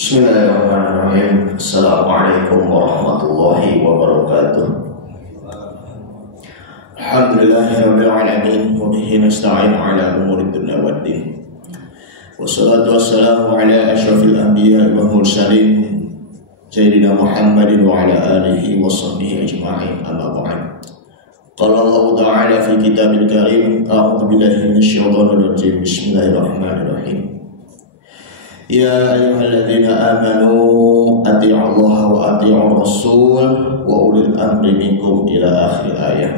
Bismillahirrahmanirrahim. Assalamualaikum warahmatullahi wabarakatuh. Alhamdulillahirabbil alamin wa bihi nasta'in ala umuri dunya waddin. Wassalatu wassalamu ala asyrafil anbiya'i wal mursalin sayyidina Muhammadin wa ala alihi wa sahbihi ajma'in. Amma ba'd. Qala Allah ta'ala fi kitabil karim, a'udzu billahi minasyaitonir rajim. Bismillahirrahmanirrahim. Ya ayyuhalladzina amanu atti'u Allah wa atti'ur rasul wa ulil amri minkum ila akhir ayat.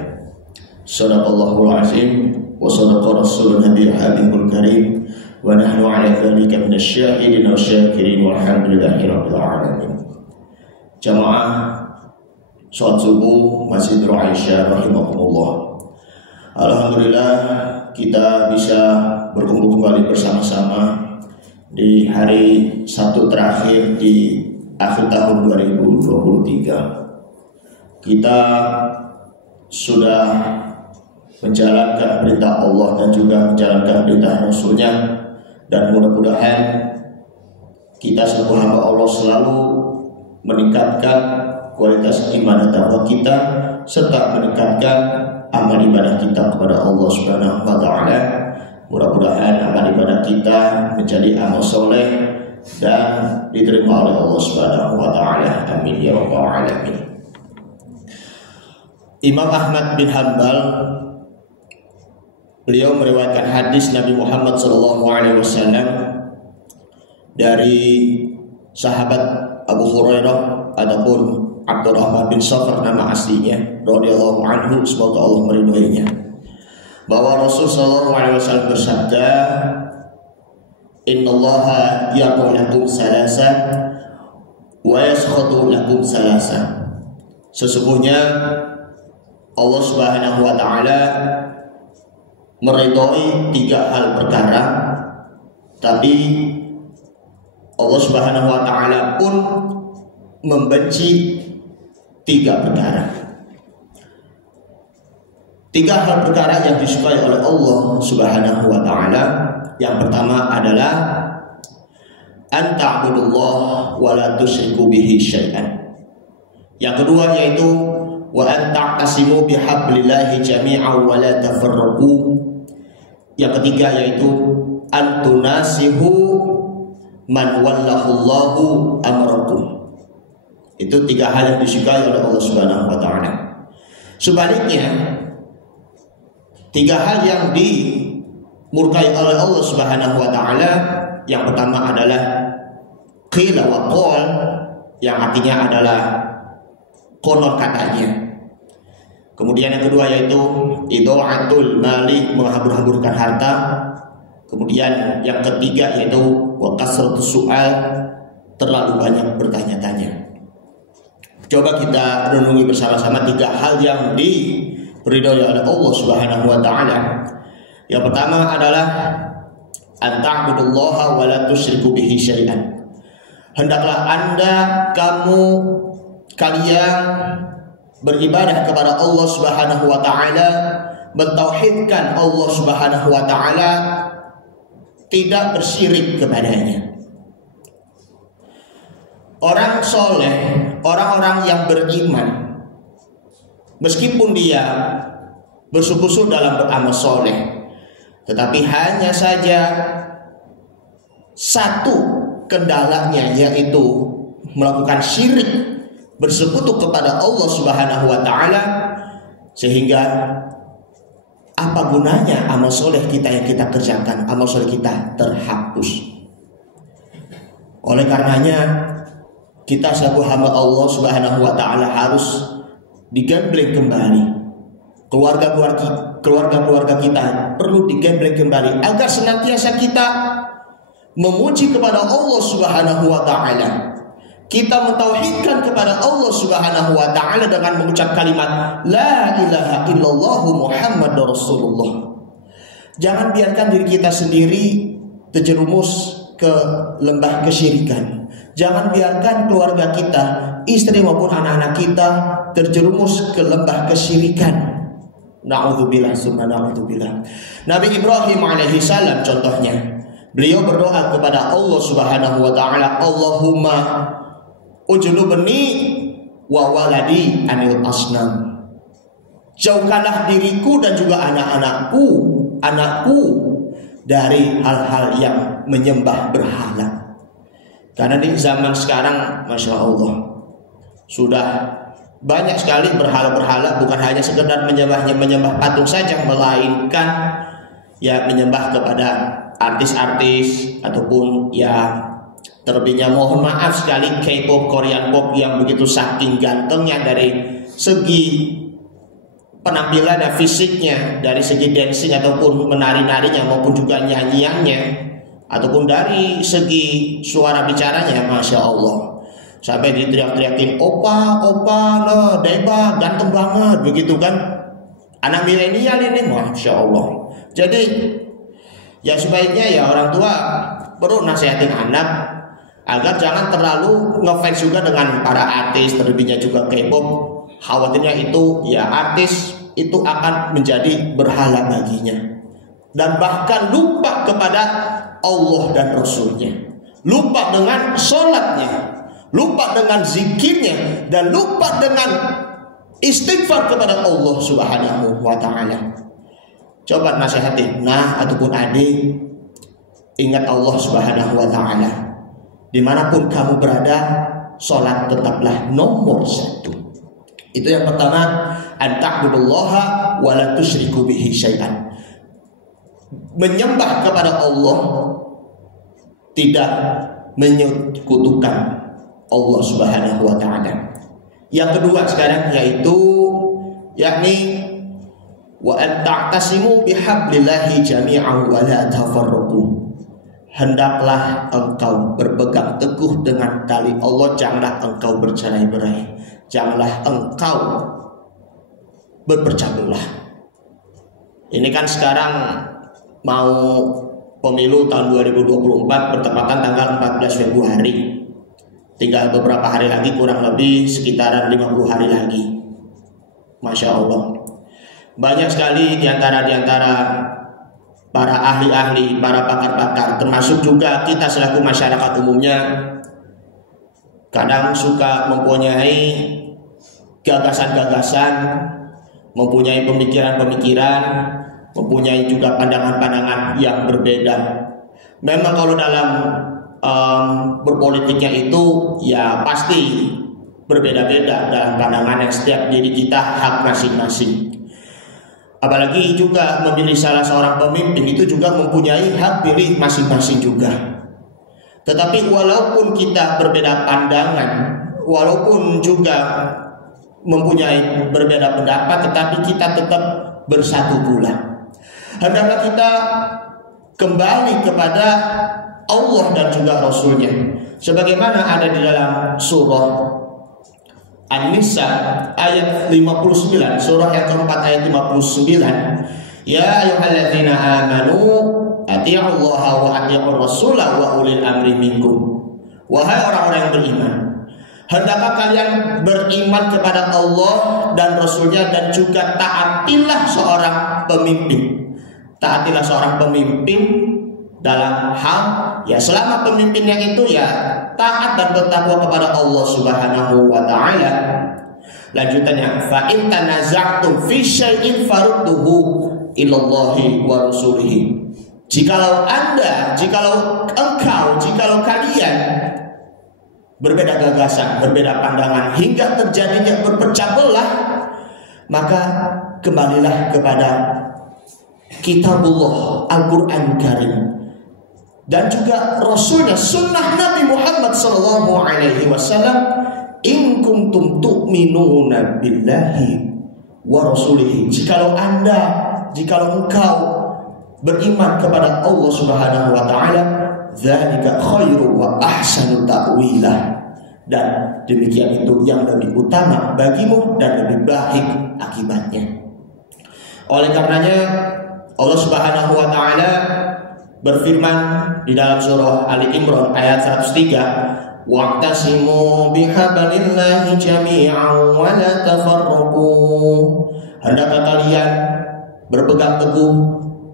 Shadaqallahul azim wa sadaqa rasulun nabiyul habibul karim wa nahnu ala dzalika minasyahidin wa syakirin walhamdulillahi rabbil alamin. Jamaah salat subuh Masjid Aisyah rahimakumullah. Alhamdulillah kita bisa berkumpul kembali bersama-sama di hari Sabtu terakhir di akhir tahun 2023. Kita sudah menjalankan perintah Allah dan juga menjalankan perintah Rasulnya, dan mudah-mudahan kita sebagai hamba Allah selalu meningkatkan kualitas iman dan takwa kita serta meningkatkan amal ibadah kita kepada Allah Subhanahu wa taala. Mudah-mudahan amal ibadah kita menjadi amal soleh dan diterima oleh Allah Subhanahu wa taala. Amin ya rabbal alamin. Imam Ahmad bin Hanbal, beliau meriwayatkan hadis Nabi Muhammad SAW dari sahabat Abu Hurairah ataupun Abdurrahman bin Sakhar nama aslinya, radhiyallahu anhu, semoga Allah meridhoinya, bahwa Rasul sallallahu alaihi wasallam bersabda, "Innallaha yaqulu lakum salasa wa yaskhatu lakum salasa." Sesungguhnya Allah Subhanahu wa taala meridhoi 3 hal perkara, tapi Allah Subhanahu wa taala pun membenci 3 perkara. 3 hal perkara yang disukai oleh Allah Subhanahu wa taala. Yang pertama adalah an ta'budullah wa la tusyriku bihi syai'an. Yang kedua yaitu wa an ta'tasimu bihablillahi jami'an wa la tafarraqu. Yang ketiga yaitu an tunasihu man wallahullahu amrakum. Itu 3 hal yang disukai oleh Allah Subhanahu wa taala. Sebaliknya, 3 hal yang dimurkai oleh Allah Subhanahu wa taala, yang pertama adalah qila wa qol, yang artinya adalah konon katanya. Kemudian yang kedua yaitu idha'atul mali, menghambur-hamburkan harta. Kemudian yang ketiga yaitu wa kasratus su'al, terlalu banyak bertanya-tanya. Coba kita renungi bersama-sama 3 hal yang diridhoi oleh Allah Subhanahu wa taala. Yang pertama adalah an ta'budullaha wa la tusyriku bihi syai'an. Hendaklah kalian beribadah kepada Allah Subhanahu wa taala, mentauhidkan Allah Subhanahu wa taala, tidak bersyirik kepadanya. Orang soleh, orang-orang yang beriman, meskipun dia bersungguh-sungguh dalam beramal soleh, tetapi hanya saja satu kendalanya, yaitu melakukan syirik, bersekutu kepada Allah Subhanahu wa taala, sehingga apa gunanya amal soleh kita yang kita kerjakan? Amal soleh kita terhapus. Oleh karenanya kita sebagai hamba Allah Subhanahu wa taala harus digembleng kembali. Keluarga-keluarga kita perlu digembleng kembali agar senantiasa kita memuji kepada Allah Subhanahu wa taala. Kita mentauhidkan kepada Allah Subhanahu wa taala dengan mengucap kalimat la ilaha illallah Muhammadur Rasulullah. Jangan biarkan diri kita sendiri terjerumus ke lembah kesyirikan. Jangan biarkan keluarga kita, istri maupun anak-anak kita terjerumus ke lembah kesyirikan. Na'udzubillah, summa na'udzubillah. Nabi Ibrahim alaihi salam contohnya, Beliau berdoa kepada Allah Subhanahu wa taala, Allahumma ujnubni wa waladi anil asnam. Jauhkanlah diriku dan juga anakku dari hal-hal yang menyembah berhala. Karena di zaman sekarang, Masya Allah, sudah banyak sekali berhala-berhala, bukan hanya sekedar menyembah patung saja, melainkan ya menyembah kepada artis-artis ataupun ya terlebihnya mohon maaf sekali K-pop, Korean pop yang begitu saking gantengnya dari segi penampilan dan fisiknya, dari segi dancing ataupun menari-narinya maupun juga nyanyiannya, ataupun dari segi suara bicaranya, Masya Allah, sampai diteriak-teriakin opa, nah deba, ganteng banget, begitu kan. Anak milenial ini, Masya Allah. Jadi ya sebaiknya ya orang tua perlu nasihatin anak agar jangan terlalu ngefans juga dengan para artis, terlebihnya juga K-pop. Khawatirnya itu ya artis itu akan menjadi berhala baginya, dan bahkan lupa kepada Allah dan Rasulnya, lupa dengan sholatnya, lupa dengan zikirnya, dan lupa dengan istighfar kepada Allah Subhanahu wa ta'ala. Coba nasihatin nah ataupun adik, ingat Allah Subhanahu wa ta'ala. Dimanapun kamu berada, sholat tetaplah nomor satu. Itu yang pertama, anta'budullaha wa la tusyriku bihi syai'an. Menyembah kepada Allah, tidak menyekutukan Allah Subhanahu wa ta'ala. Yang kedua sekarang yaitu yakni wa an ta'tasimu bihablillahi jami'an wa la tafarraqu. Hendaklah engkau berpegang teguh dengan tali Allah, janganlah engkau bercerai-berai, janganlah engkau berpecah belah. Ini kan sekarang mau pemilu tahun 2024 bertepatan tanggal 14 Februari. Tinggal beberapa hari lagi, kurang lebih sekitaran 50 hari lagi. Masya Allah. Banyak sekali diantara para ahli-ahli, para pakar-pakar, termasuk juga kita selaku masyarakat umumnya, kadang suka mempunyai gagasan-gagasan, mempunyai pemikiran-pemikiran, mempunyai juga pandangan-pandangan yang berbeda. Memang kalau dalam berpolitiknya itu ya pasti berbeda-beda dalam pandangan yang setiap diri kita hak masing-masing. Apalagi juga memilih salah seorang pemimpin itu juga mempunyai hak pilih masing-masing juga. Tetapi walaupun kita berbeda pandangan, walaupun juga mempunyai berbeda pendapat, tetapi kita tetap bersatu pula. Hendaklah kita kembali kepada Allah dan juga Rasulnya, sebagaimana ada di dalam surah An-Nisa ayat 59, surah yang keempat ayat 59. Ya ayyuhalladzina amanu atii'ullaha wa atii'ur rasula wa ulil amri minkum. Wahai orang-orang yang beriman, hendaklah kalian beriman kepada Allah dan Rasulnya, dan juga taatilah seorang pemimpin. Taatilah seorang pemimpin dalam hal ya selama pemimpinnya itu ya taat dan bertakwa kepada Allah Subhanahu wa ta'ala. Lanjutannya, fa in tanaza'tum fi syai'in farudduhu ilallahi wa rasulihi. Jikalau kalian berbeda gagasan, berbeda pandangan hingga terjadinya berpecah belah, maka kembalilah kepada kitabullah Al-Quran Karim dan juga Rasulnya, sunnah Nabi Muhammad sallallahu alaihi wasallam. In kuntum tu'minuna billahi wa rasulihi. Jikalau engkau beriman kepada Allah Subhanahu wa ta'ala, dzalika khairu wa ahsanu ta'wila. Dan demikian itu yang lebih utama bagimu dan lebih baik akibatnya. Oleh karenanya Allah Subhanahu wa ta'ala berfirman di dalam surah Ali Imran ayat 103, wa'tasimu bihablillahi jami'an wa la tafarraqu. Hendaklah kalian berpegang teguh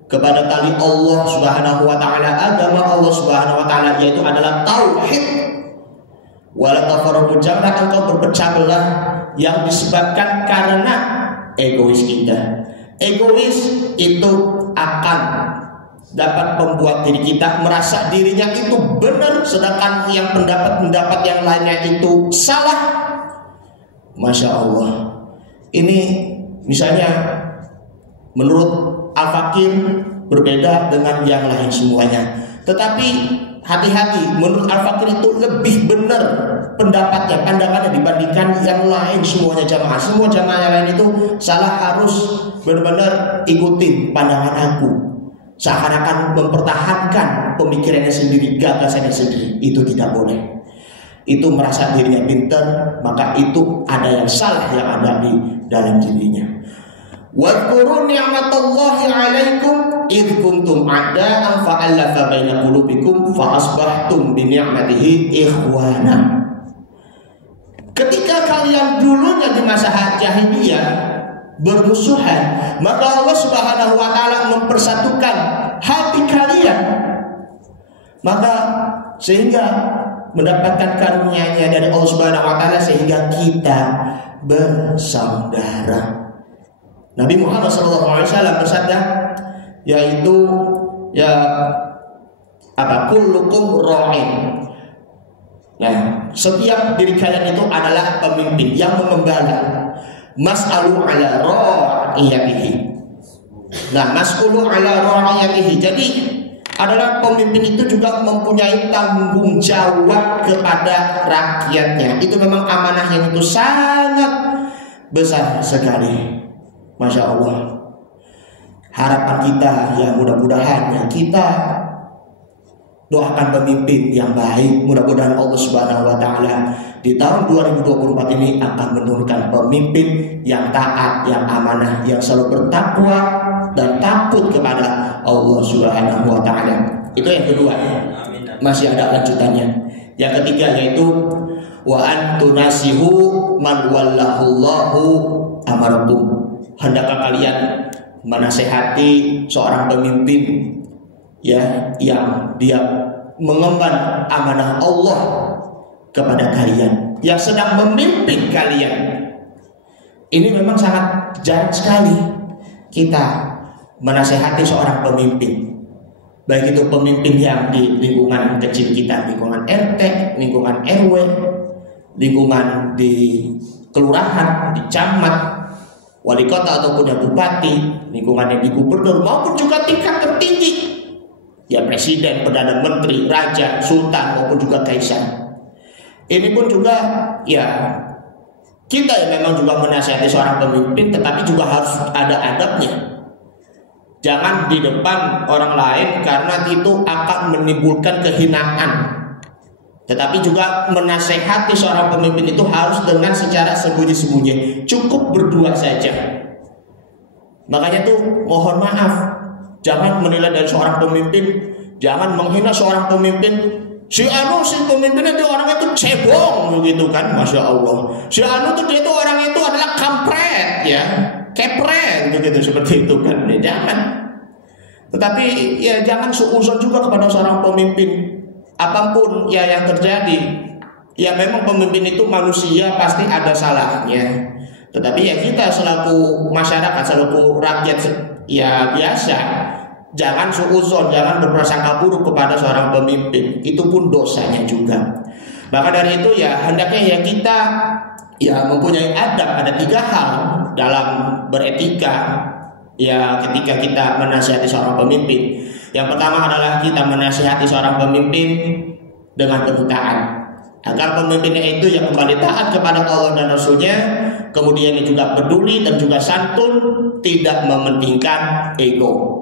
kepada tali Allah Subhanahu wa taala, agama Allah Subhanahu wa taala, yaitu adalah tauhid. Wala tafarraqu, jangan engkau berpecah belah yang disebabkan karena egois kita. Egois itu akan dapat membuat diri kita merasa dirinya itu benar, sedangkan yang pendapat-pendapat yang lainnya itu salah. Masya Allah. Ini misalnya menurut Al-Fakir berbeda dengan yang lain semuanya. Tetapi hati-hati, menurut Al-Fakir itu lebih benar pendapatnya, pandangannya dibandingkan yang lain semuanya jamaah. Semua jamaah yang lain itu salah, harus benar-benar ikutin pandangan aku. Seakan-akan mempertahankan pemikirannya sendiri, gagasannya sendiri. Itu tidak boleh. Itu merasa dirinya pintar, maka itu ada yang salah yang ada di dalam dirinya. Wadhkuru ni'matallahi 'alaikum idh kuntum a'da'an fa'alafa baina qulubikum fa asbahtum bi ni'matihi ikhwana. Ketika kalian dulunya di masa jahiliyah bermusuhan, maka Allah Subhanahu wa taala mempersatukan hati kalian. Maka sehingga mendapatkan karunia-Nya dari Allah Subhanahu wa taala, sehingga kita bersaudara. Nabi Muhammad SAW bersabda, yaitu kullukum ra'in. Nah, setiap diri kalian itu adalah pemimpin yang mengembala. Mas'alu ala ra'iyatihi. Nah, mas'ulu ala ra'iyatihi. Jadi adalah pemimpin itu juga mempunyai tanggung jawab kepada rakyatnya. Itu memang amanah yang itu sangat besar sekali. Masya Allah. Harapan kita ya mudah-mudahan ya kita doakan pemimpin yang baik. Mudah-mudahan Allah Subhanahu wa taala di tahun 2024 ini akan menurunkan pemimpin yang taat, yang amanah, yang selalu bertakwa dan takut kepada Allah Subhanahu wa taala. Itu yang kedua. Masih ada lanjutannya. Yang ketiga yaitu wa antunasihu man wallahullahu amarakum. Hendaklah kalian menasehati seorang pemimpin ya yang dia mengemban amanah Allah kepada kalian, yang sedang memimpin kalian. Ini memang sangat jarang sekali kita menasehati seorang pemimpin, baik itu pemimpin yang di lingkungan kecil kita, lingkungan RT, lingkungan RW, lingkungan di kelurahan, di camat, wali kota ataupun yang bupati, lingkungannya di gubernur, maupun juga tingkat tertinggi, ya presiden, perdana menteri, raja, sultan, maupun juga kaisar. Ini pun juga ya kita yang memang juga menasihati seorang pemimpin, tetapi juga harus ada adabnya. Jangan di depan orang lain karena itu akan menimbulkan kehinaan. Tetapi juga menasehati seorang pemimpin itu harus dengan secara sembunyi-sembunyi. Cukup berdua saja. Makanya tuh mohon maaf, jangan menilai dari seorang pemimpin, jangan menghina seorang pemimpin. Si anu, si pemimpinnya itu orang itu cebong begitu kan, Masya Allah. Si anu tuh dia tuh orang itu adalah kampret ya, kepret begitu, seperti itu kan. Ya, jangan. Tetapi ya jangan suuzon juga kepada seorang pemimpin. Apapun ya yang terjadi, ya memang pemimpin itu manusia, pasti ada salahnya. Tetapi ya kita selaku masyarakat, selaku rakyat ya biasa, jangan suuzon, jangan berprasangka buruk kepada seorang pemimpin. Itu pun dosanya juga. Maka dari itu ya hendaknya ya kita ya mempunyai adab. Ada 3 hal dalam beretika ya ketika kita menasihati seorang pemimpin. Yang pertama adalah kita menasihati seorang pemimpin dengan penuh taat, agar pemimpinnya itu yang kembali taat kepada Allah dan Rasulnya, kemudian juga peduli dan juga santun, tidak mementingkan ego,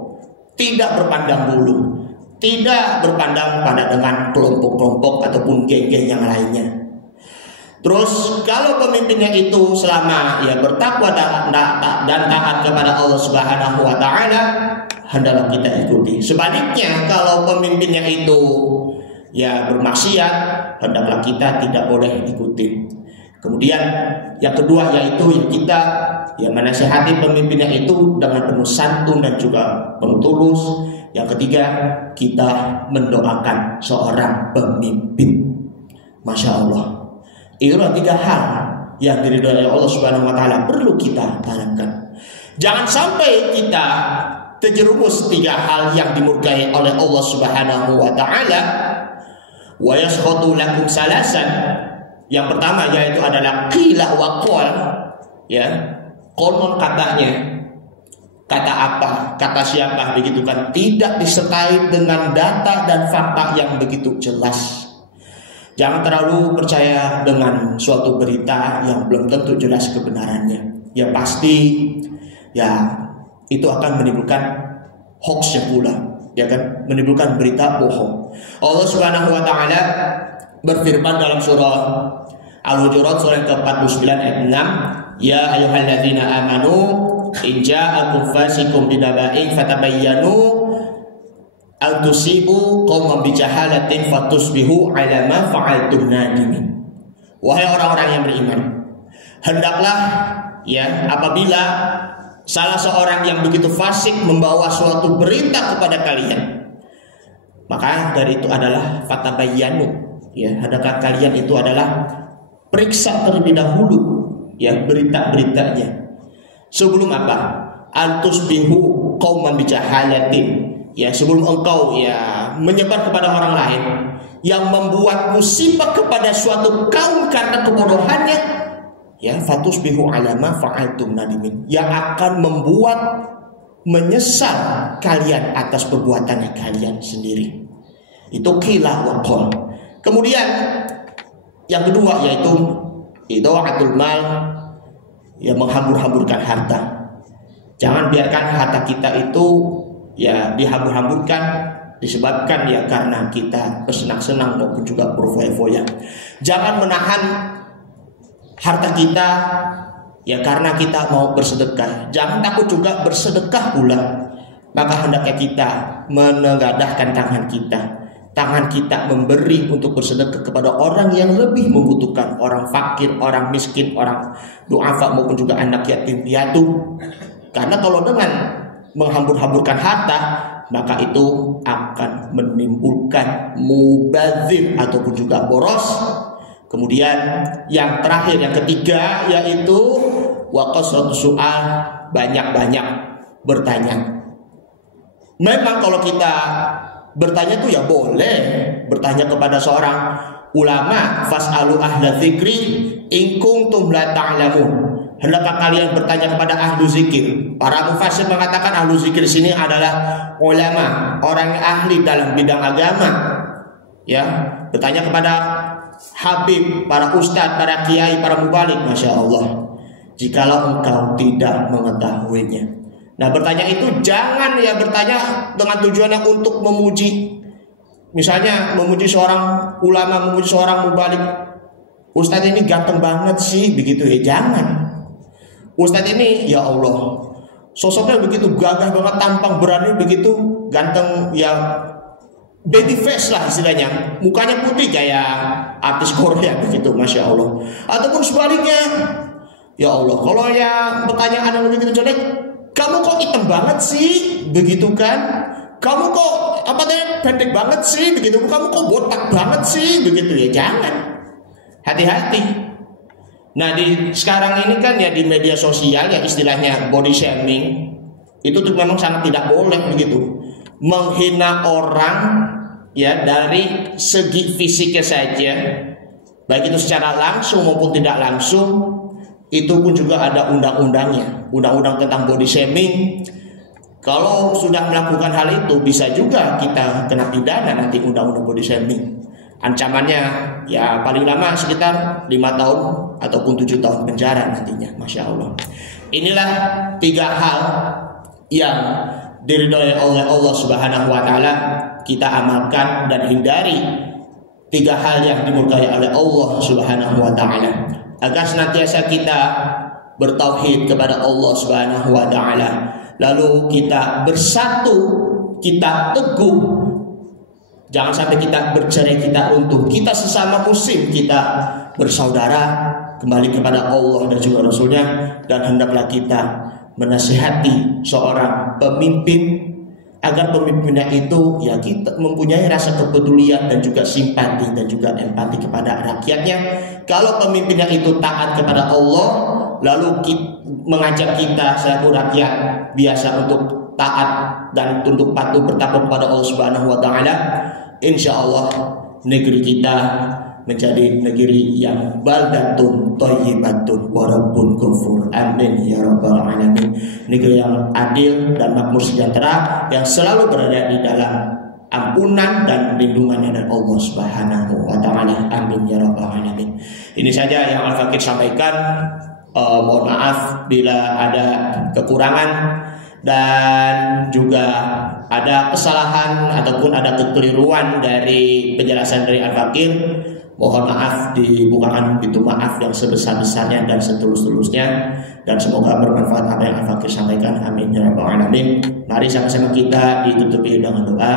tidak berpandang bulu, tidak berpandang pada dengan kelompok-kelompok ataupun geng-geng yang lainnya. Terus kalau pemimpinnya itu selama ya bertakwa dan taat kepada Allah Subhanahu wa taala, hendaklah kita ikuti. Sebaliknya kalau pemimpinnya itu ya bermaksiat, hendaklah kita tidak boleh ikuti. Kemudian yang kedua yaitu kita menasihati pemimpinnya itu dengan penuh santun dan juga penuh tulus. Yang ketiga, kita mendoakan seorang pemimpin. Masya Allah. Itulah 3 hal yang diridhoi Allah Subhanahu wa taala perlu kita tanamkan. Jangan sampai kita terjerumus 3 hal yang dimurkai oleh Allah Subhanahu wa taala. Wa yaskhatu lakum salasan. Yang pertama yaitu adalah qila wa qal, konon katanya, kata apa, kata siapa, begitu kan, tidak disertai dengan data dan fakta yang begitu jelas. Jangan terlalu percaya dengan suatu berita yang belum tentu jelas kebenarannya. Ya pasti itu akan menimbulkan hoax pula, kan, menimbulkan berita bohong. Allah Subhanahu wa taala berfirman dalam surah Al-Hujurat surah ke-49 ayat 6, ya ayyuhalladzina amanu in ja'akum fasiqun binaba'in fatabayyanu an tusibu qauman bijahalatin fatusbihu 'ala ma fa'altum nadimin. Wahai orang-orang yang beriman, hendaklah apabila salah seorang yang begitu fasik membawa suatu berita kepada kalian, maka dari itu adalah fatabayyanu, hendaklah kalian itu adalah periksa terlebih dahulu berita-beritanya. Sebelum apa? Antusbihu qauman bijahalatin. Sebelum engkau menyebar kepada orang lain yang membuat musibah kepada suatu kaum karena kebodohannya, fatusbihu ala ma fa'altum nadimin, yang akan membuat menyesal kalian atas perbuatannya kalian sendiri. Itu qila wa qal. Kemudian yang kedua yaitu idha'atul mal, menghambur-hamburkan harta. Jangan biarkan harta kita itu dihambur-hamburkan disebabkan karena kita bersenang-senang maupun juga berfoya-foya. Jangan menahan harta kita karena kita mau bersedekah. Jangan takut juga bersedekah pula. Maka hendaknya kita menengadahkan tangan kita memberi untuk bersedekah kepada orang yang lebih membutuhkan, orang fakir, orang miskin, orang du'afa maupun juga anak yatim piatu. Karena kalau dengan menghambur-hamburkan harta, maka itu akan menimbulkan mubadzir ataupun juga boros. Kemudian yang terakhir, yang ketiga yaitu waqasratu su'al, banyak-banyak bertanya. Memang kalau kita bertanya itu boleh bertanya kepada seorang ulama, fas'alu ahla dzikri in kuntum la ta'lamun. Hendaklah kalian bertanya kepada ahlu zikir. Para mufassir mengatakan ahlu zikir sini adalah ulama, orang yang ahli dalam bidang agama. Bertanya kepada habib, para ustadz, para kiai, para mubalik, masya Allah. Jikalau engkau tidak mengetahuinya. Nah, bertanya itu jangan bertanya dengan tujuannya untuk memuji. Misalnya memuji seorang ulama, memuji seorang mubalik. Ustadz ini ganteng banget sih, begitu jangan. Ustadz ini ya Allah, sosoknya begitu gagah banget, tampang berani begitu, ganteng baby face lah istilahnya, mukanya putih kayak artis Korea begitu, masya Allah. Ataupun sebaliknya, ya Allah, kalau pertanyaan yang begitu jelek, kamu kok hitam banget sih, begitu kan? Kamu kok pendek banget sih, begitu? Kamu kok botak banget sih, begitu jangan. Hati-hati. Nah, sekarang ini kan di media sosial istilahnya body shaming, itu tuh memang sangat tidak boleh begitu. Menghina orang dari segi fisiknya saja, baik itu secara langsung maupun tidak langsung, itu pun juga ada undang-undangnya, undang-undang tentang body shaming. Kalau sudah melakukan hal itu bisa juga kita kena pidana nanti, undang-undang body shaming. Ancamannya paling lama sekitar 5 tahun ataupun 7 tahun penjara nantinya, masya Allah. Inilah 3 hal yang diridhoi oleh Allah Subhanahu wa taala, kita amalkan dan hindari 3 hal yang dimurkai oleh Allah Subhanahu wa taala, agar senantiasa kita bertauhid kepada Allah Subhanahu wa taala, lalu kita bersatu, kita teguh. Jangan sampai kita bercerai, kita runtuh. Kita sesama muslim, kita bersaudara, kembali kepada Allah dan juga Rasulnya, dan hendaklah kita menasihati seorang pemimpin agar pemimpinnya itu ya kita mempunyai rasa kepedulian dan juga simpati dan juga empati kepada rakyatnya. Kalau pemimpinnya itu taat kepada Allah, lalu mengajak kita selaku rakyat biasa untuk taat dan tunduk patuh bertakwa kepada Allah Subhanahu wa taala, insyaallah negeri kita menjadi negeri yang baldatun thayyibatun wa rabbun ghafur. Amin ya rabbal alamin. Negeri yang adil dan makmur sejahtera, yang selalu berada di dalam ampunan dan lindungannya dari Allah Subhanahu wa taala. Amin ya rabbal alamin. Ini saja yang Al-Fakir sampaikan. Mohon maaf bila ada kekurangan dan juga ada kesalahan ataupun ada kekeliruan dari penjelasan dari Al-Fakir. Mohon maaf, dibukakan pintu maaf yang sebesar-besarnya dan setulus-tulusnya, dan semoga bermanfaat apa yang Al-Fakir sampaikan. Amin ya rabbal alamin. Mari sama-sama kita ditutupi dengan doa.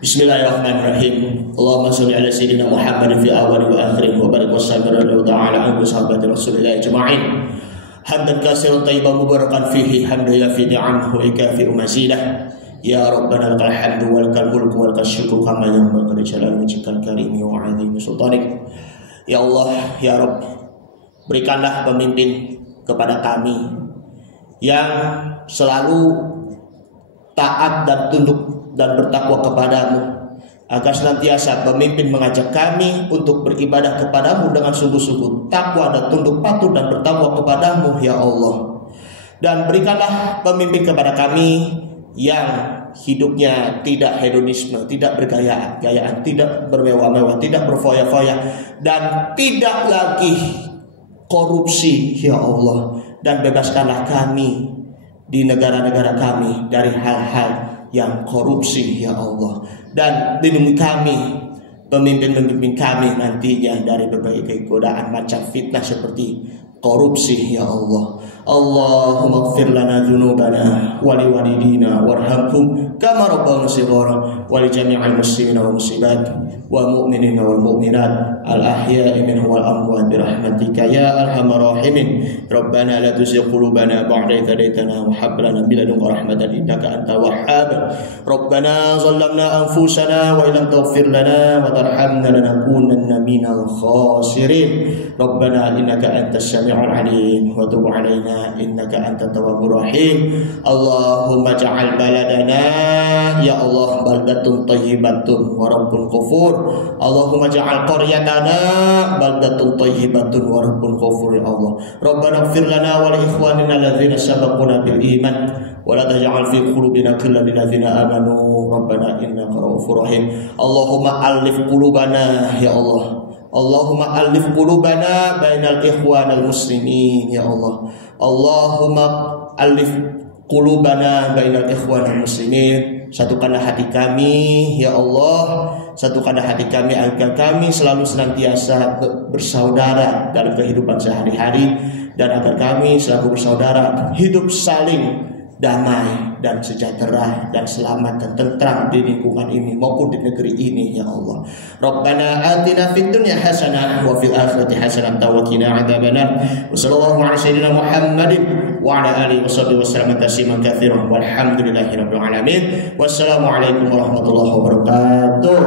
Bismillahirrahmanirrahim. Allahumma sholli ala sayyidina Muhammad fi awwal wa akhir wa barik wa sallallahu ta'ala ala sahabati Rasulillah ajma'in. Hamdan katsiran thayyiban mubarakan fihi hamdan yafi ni'amahu wa ikafi mazidah. Ya Rabbana lakal hamdu wa lakal mulku wa lakal syukru kama yanbaghi li jalali wajhikal karimi wa 'azimi sultanik. Ya Allah, ya Rabb, berikanlah pemimpin kepada kami yang selalu taat dan tunduk dan bertakwa kepadamu, agar senantiasa pemimpin mengajak kami untuk beribadah kepadamu dengan sungguh-sungguh takwa dan tunduk patuh dan bertakwa kepadamu ya Allah. Dan berikanlah pemimpin kepada kami yang hidupnya tidak hedonisme, tidak bergaya-gayaan, tidak bermewah-mewah, tidak berfoya-foya, dan tidak lagi korupsi ya Allah. Dan bebaskanlah kami di negara-negara kami dari hal-hal yang korupsi ya Allah. Dan lindungi kami, pemimpin-pemimpin kami nantinya dari berbagai godaan macam fitnah seperti korupsi ya Allah. Allahumma ighfir lana dzunubana wa liwalidina warhamhum kama rabbawna shighara wa li jami'il muslimina wal muslimat wal mu'minina wal mu'minat al ahya'i minhum wal amwat bi rahmatika ya arhamar rahimin. Rabbana la tuzigh qulubana ba'da idh hadaytana wa hab lana min ladunka rahmatan innaka antal wahhab. Rabbana zalamna anfusana wa illam taghfir lana wa tarhamna lanakunanna minal khasirin. Rabbana innaka antas sami'ul alim wa tub 'alaina innaka antat tawwabur rahim. Allahumma ja'al baladana ya Allah baldatun thayyibatun wa rabbun ghafur. Allahumma ja'al qaryatana baldatun thayyibatun wa rabbun ghafur ya Allah. Rabbana ighfir lana wa li ikhwanina alladzina sabaquna bil iman wa la taj'al fi qulubina ghillan lil ladzina amanu rabbana innaka ra'ufur rahim. Allahumma alif qulubana ya Allah. Allahumma alif qulubana bainal ikhwanil muslimin ya Allah. Allahumma alif qulubana bainal ikhwanil muslimin. Satukanlah hati kami ya Allah, satukanlah hati kami agar kami selalu senantiasa bersaudara dalam kehidupan sehari-hari, dan agar kami selalu bersaudara hidup saling damai dan sejahtera dan selamat dan tentram di lingkungan ini maupun di negeri ini ya Allah. Rabbana atina fid dunya hasanah wa fil akhirati hasanah wa qina adzabannar. Wa sallallahu ala sayyidina Muhammadin wa ala alihi washabbihi wasallam tasliman katsiran walhamdulillahi rabbil alamin. Wassalamu alaikum warahmatullahi wabarakatuh.